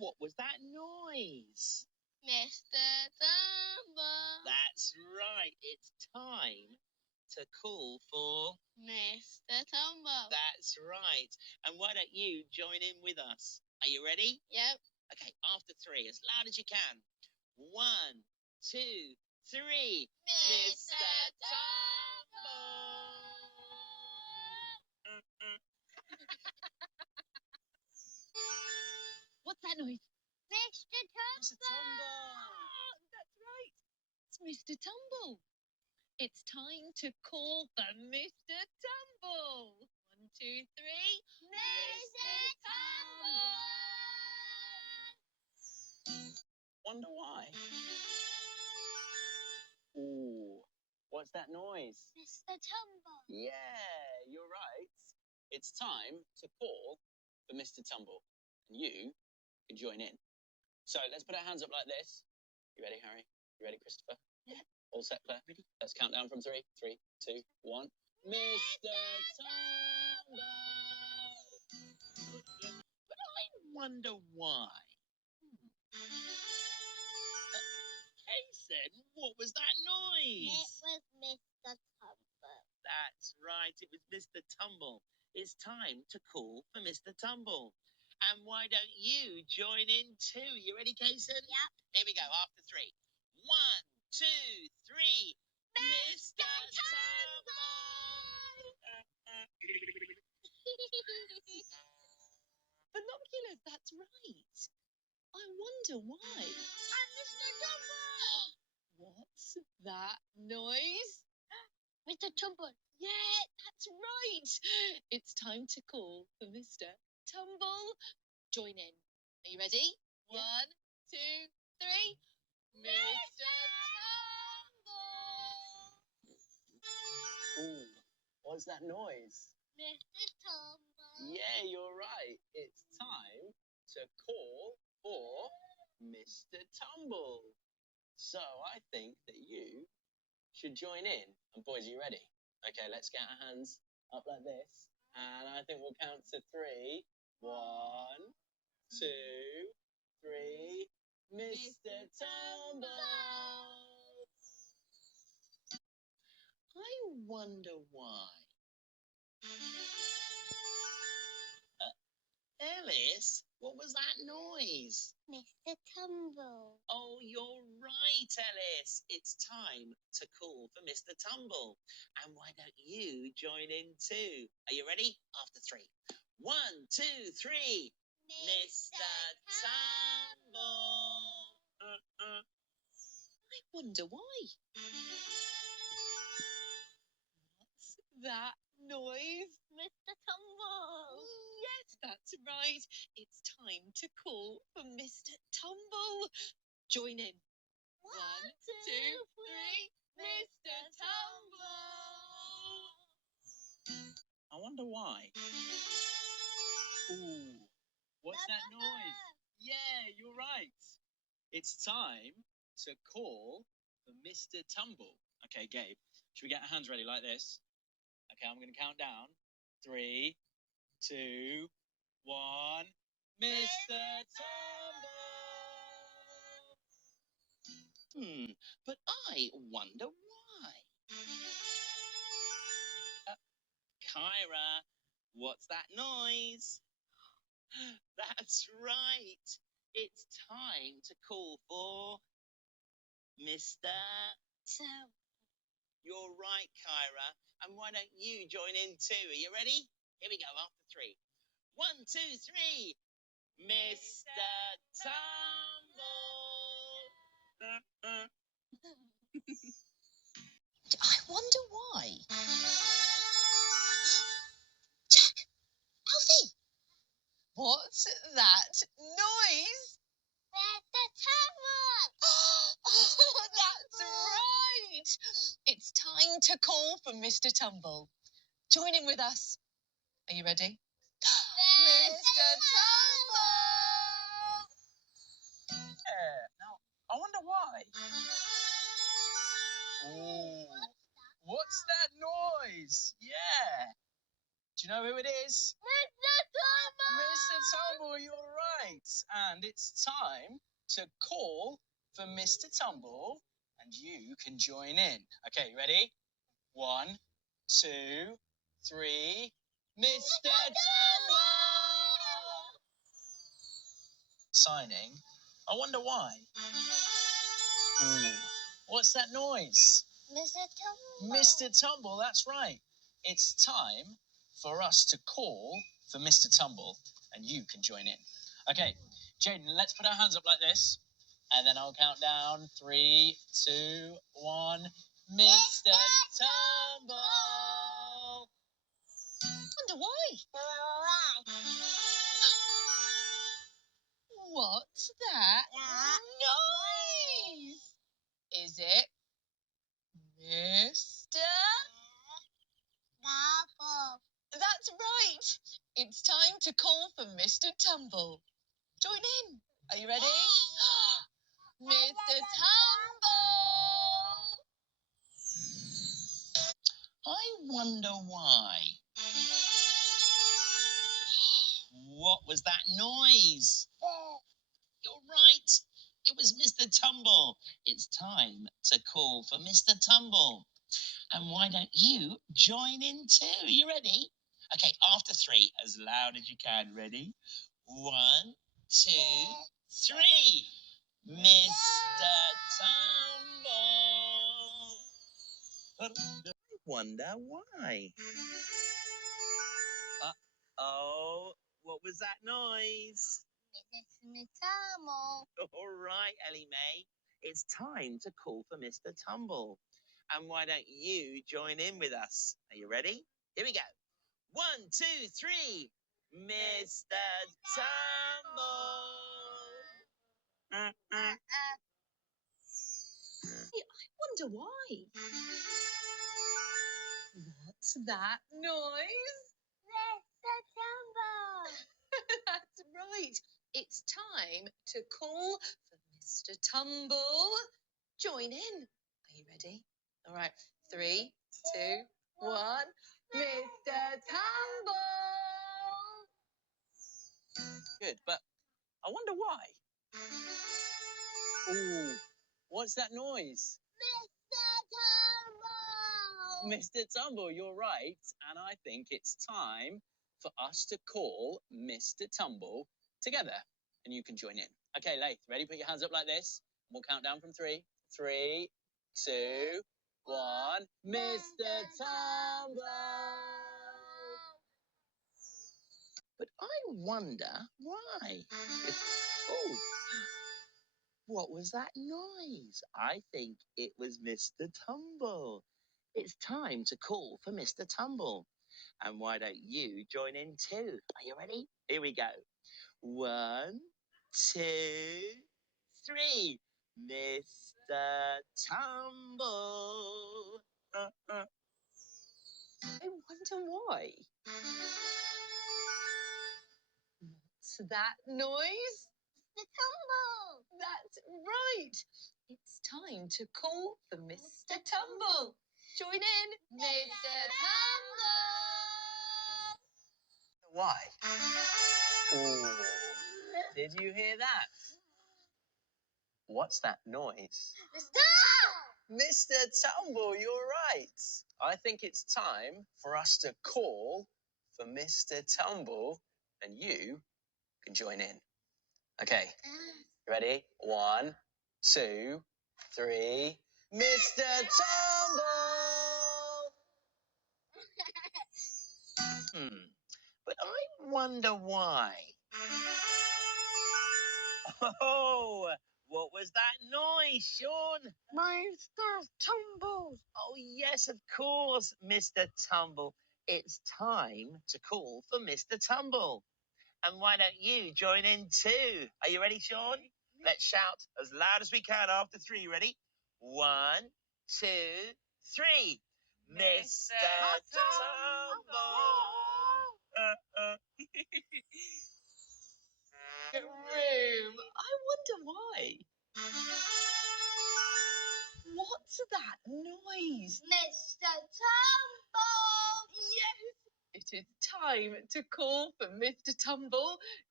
What was that noise? Mr. Tumble. That's right. It's time to call for Mr. Tumble. That's right. And why don't you join in with us? Are you ready? Yep. Okay, after three, as loud as you can. 1, 2, 3. Mr. What's that noise? Mr. Tumble. Mr. Tumble. That's right. It's Mr. Tumble. It's time to call for Mr. Tumble. 1, 2, 3. Mr. Tumble. Wonder why? Ooh, what's that noise? Mr. Tumble. Yeah, you're right. It's time to call for Mr. Tumble. And you can join in. So let's put our hands up like this. You ready, Harry? You ready, Christopher? Yeah. All set, Claire? Ready? Let's count down from 3. 3, 2, 1. Mr. Tumble! But I wonder why. Kason, what was that noise? It was Mr. Tumble. That's right, it was Mr. Tumble. It's time to call for Mr. Tumble. And why don't you join in too? You ready, Kason? Yep. Here we go, after 3. 1, 2, 3. Mr. Tumble! Binoculars, that's right. I wonder why. And Mr. Tumble. What's that noise? Mr. Tumble. Yeah, that's right. It's time to call for Mr. Tumble. Join in. Are you ready? Yeah. 1, 2, 3. Mr. Tumble. Ooh, what's that noise? Mr. Tumble. Yeah, you're right. It's time to call for Mr. Tumble. So I think that you should join in. And boys, are you ready? Okay, let's get our hands up like this. And I think we'll count to 3. 1, 2, 3. Mr. Tumble! I wonder why. Alice, what was that noise? Mr. Tumble. Oh, you're right, Alice. It's time to call for Mr. Tumble. And why don't you join in too? Are you ready? After 3. 1, 2, 3. Mr. Tumble. I wonder why. What's that noise? Mr. Tumble. Yes, that's right. It's time to call for Mr. Tumble. Join in. 1, 2, 3. Mr. Tumble. I wonder why. Ooh, what's that noise? Yeah, you're right. It's time to call for Mr. Tumble. Okay, Gabe, should we get our hands ready like this? Okay, I'm going to count down. 3, 2, 1. Mr. Tumble! But I wonder why. Kyra, what's that noise? That's right. It's time to call for Mr. Tumble. You're right, Kyra. And why don't you join in too? Are you ready? Here we go, after 3. 1, 2, 3. Mr. Tumble! I wonder why. Jack! Alfie! What's that noise? Mr. Tumble. Oh, that's right. It's time to call for Mr. Tumble. Join in with us. Are you ready? Mr. Tumble! Yeah, now, I wonder why. Ooh, what's that noise? Yeah. Do you know who it is? Mr. Tumble. Mr. Tumble, you're right. Great. And it's time to call for Mr. Tumble, and you can join in. Okay, ready? 1, 2, 3. Mr. Tumble! Signing. I wonder why. Ooh. What's that noise? Mr. Tumble. Mr. Tumble, that's right. It's time for us to call for Mr. Tumble, and you can join in. Okay, Jaden, let's put our hands up like this, and then I'll count down. 3, 2, 1. Mr. Tumble! Wonder why? What's that noise? Is it Mr. That's right. It's time to call for Mr. Tumble. Join in. Are you ready? Mr. Tumble! I wonder why. What was that noise? You're right. It was Mr. Tumble. It's time to call for Mr. Tumble. And why don't you join in too? You ready? Okay, after 3, as loud as you can. Ready? 1, 2, 3. Mr. Tumble. But I wonder why. Uh-oh. What was that noise? Mr. Tumble. All right, Ellie Mae. It's time to call for Mr. Tumble. And why don't you join in with us? Are you ready? Here we go. 1, 2, 3. Mr. Tumble. Wonder why? What's that noise? Mr. Tumble. That's right. It's time to call for Mr. Tumble. Join in. Are you ready? All right. 3, 2, 1. Mr. Tumble. Good, but I wonder why. Ooh, what's that noise? Mr. Tumble, you're right. And I think it's time for us to call Mr. Tumble together. And you can join in. Okay, Laith, ready? Put your hands up like this. We'll count down from 3. 3, 2, 1. Mr. Tumble! But I wonder why. Oh, what was that noise? I think it was Mr. Tumble. It's time to call for Mr. Tumble. And why don't you join in too? Are you ready? Here we go. 1, 2, 3. Mr. Tumble. I wonder why. What's that noise? Mr. Tumble. That's right. It's time to call for Mr. Tumble. Join in, Mr. Tumble. Why? Oh, did you hear that? What's that noise? Mr. Tumble, you're right. I think it's time for us to call for Mr. Tumble, and you can join in. Okay, ready? 1, 2, 3. Mr. Tumble! But I wonder why. Oh, what was that noise, Sean? Mr. Tumble. Oh, yes, of course, Mr. Tumble. It's time to call for Mr. Tumble. And why don't you join in too? Are you ready, Sean? Let's shout as loud as we can after 3. Ready? 1, 2, 3. Mr. Tumble. Room. I wonder why. What's that noise? Mr. Tumble. Yes, it is time to call for Mr. Tumble.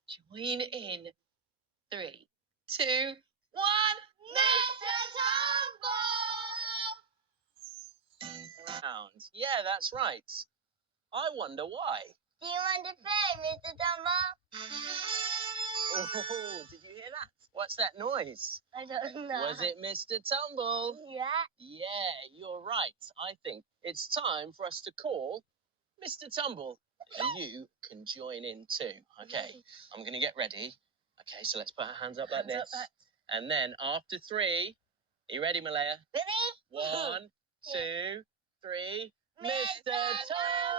Join in. 3, 2, 1. Mr. Tumble! Round. Yeah, that's right. I wonder why. Do you want to play, Mr. Tumble? Oh, did you hear that? What's that noise? I don't know. Was it Mr. Tumble? Yeah. Yeah, you're right. I think it's time for us to call Mr. Tumble. And you can join in too. Okay, I'm going to get ready. Okay, so let's put our hands up like Hands up, this. And then after 3, are you ready, Malaya? Ready? 1, 2, 3. Mr. Tumble!